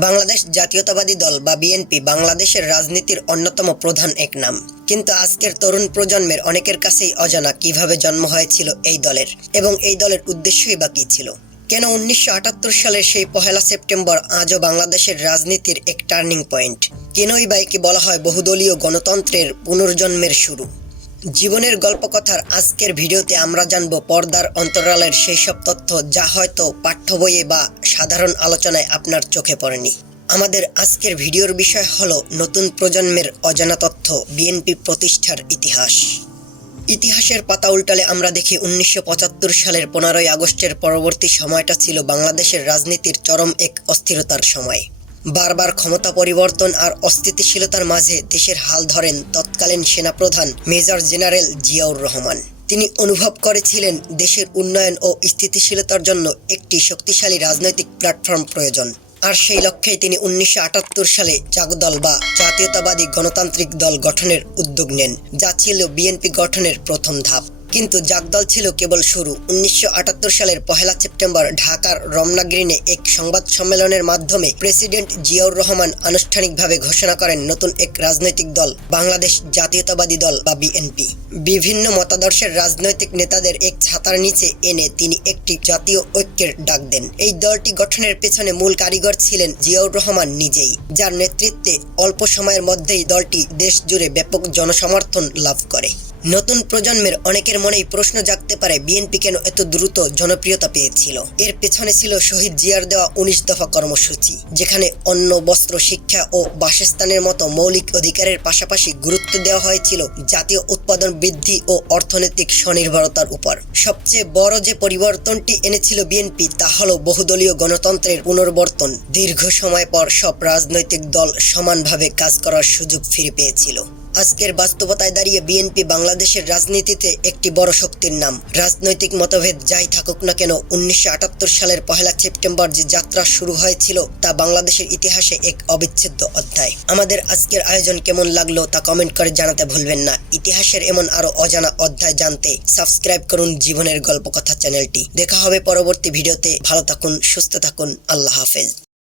বাংলাদেশ জাতীয়তাবাদী দল বা বিএনপি বাংলাদেশের রাজনীতির অন্যতম প্রধান এক নাম। কিন্তু আজকের তরুণ প্রজন্মের অনেকের কাছেই অজানা কীভাবে জন্ম হয়েছিল এই দলের এবং এই দলের উদ্দেশ্যই বা কী ছিল। কেন উনিশশো আটাত্তর সালের সেই পহেলা সেপ্টেম্বর আজও বাংলাদেশের রাজনীতির এক টার্নিং পয়েন্ট? কেনই বা একে বলা হয় বহুদলীয় গণতন্ত্রের পুনর্জন্মের শুরু? জীবনের গল্পকথার আজকের ভিডিওতে আমরা জানব পর্দার অন্তরালের সেই সব তথ্য যা হয়তো পাঠ্য বইয়ে বা সাধারণ আলোচনায় আপনার চোখে পড়েনি। আমাদের আজকের ভিডিওর বিষয় হল নতুন প্রজন্মের অজানা তথ্য বিএনপি প্রতিষ্ঠার ইতিহাস। ইতিহাসের পাতা উল্টালে আমরা দেখি উনিশশো পঁচাত্তর সালের পনেরোই আগস্টের পরবর্তী সময়টা ছিল বাংলাদেশের রাজনীতির চরম এক অস্থিরতার সময়। বারবার ক্ষমতা পরিবর্তন আর অস্থিতিশীলতার মাঝে দেশের হাল ধরেন তৎকালীন সেনাপ্রধান মেজর জেনারেল জিয়াউর রহমান। তিনি অনুভব করেছিলেন দেশের উন্নয়ন ও স্থিতিশীলতার জন্য একটি শক্তিশালী রাজনৈতিক প্ল্যাটফর্ম প্রয়োজন। আর সেই লক্ষ্যেই তিনি উনিশশো আটাত্তর সালে জাগদল বা জাতীয়তাবাদী গণতান্ত্রিক দল গঠনের উদ্যোগ নেন, যা ছিল বিএনপি গঠনের প্রথম ধাপ। কিন্তু জাগদল ছিল কেবল শুরু। উনিশশো আটাত্তর সালের পহেলা সেপ্টেম্বর ঢাকার রমনা গ্রিনে এক সংবাদ সম্মেলনের মাধ্যমে প্রেসিডেন্ট জিয়াউর রহমান আনুষ্ঠানিকভাবে ঘোষণা করেন নতুন এক রাজনৈতিক দল, বাংলাদেশ জাতীয়তাবাদী দল বা বিএনপি। বিভিন্ন মতাদর্শের রাজনৈতিক নেতাদের এক ছাতার নিচে এনে তিনি একটি জাতীয় ঐক্যের ডাক দেন। এই দলটি গঠনের পেছনে মূল কারিগর ছিলেন জিয়াউর রহমান নিজেই, যার নেতৃত্বে অল্প সময়ের মধ্যেই দলটি দেশ জুড়ে ব্যাপক জনসমর্থন লাভ করে। নতুন প্রজন্মের অনেকের মনেই প্রশ্ন জাগতে পারে, বিএনপি কেন এত দ্রুত জনপ্রিয়তা পেয়েছিল? এর পেছনে ছিল শহীদ জিয়ার দেওয়া উনিশ দফা কর্মসূচি, যেখানে অন্ন, বস্ত্র, শিক্ষা ও বাসস্থানের মতো মৌলিক অধিকারের পাশাপাশি গুরুত্ব দেওয়া হয়েছিল জাতীয় উৎপাদন বৃদ্ধি ও অর্থনৈতিক স্বনির্ভরতার উপর। সবচেয়ে বড় যে পরিবর্তনটি এনেছিল বিএনপি তা হল বহুদলীয় গণতন্ত্রের পুনর্বর্তন। দীর্ঘ সময় পর সব রাজনৈতিক দল সমানভাবে কাজ করার সুযোগ ফিরে পেয়েছিল। আজকের বাস্তবতায় দাঁড়িয়ে বিএনপি বাংলাদেশের রাজনীতিতে একটি বড় শক্তির নাম। রাজনৈতিক মতভেদ যাই থাকুক না কেন, উনিশশো আটাত্তর সালের পহেলা সেপ্টেম্বর যে যাত্রা শুরু হয়েছিল, তা বাংলাদেশের ইতিহাসে এক অবিচ্ছেদ্য অধ্যায়। আমাদের আজকের আয়োজন কেমন লাগল তা কমেন্ট করে জানাতে ভুলবেন না। ইতিহাসের এমন আরও অজানা অধ্যায় জানতে সাবস্ক্রাইব করুন জীবনের গল্প কথা চ্যানেলটি। দেখা হবে পরবর্তী ভিডিওতে। ভালো থাকুন, সুস্থ থাকুন। আল্লাহ হাফেজ।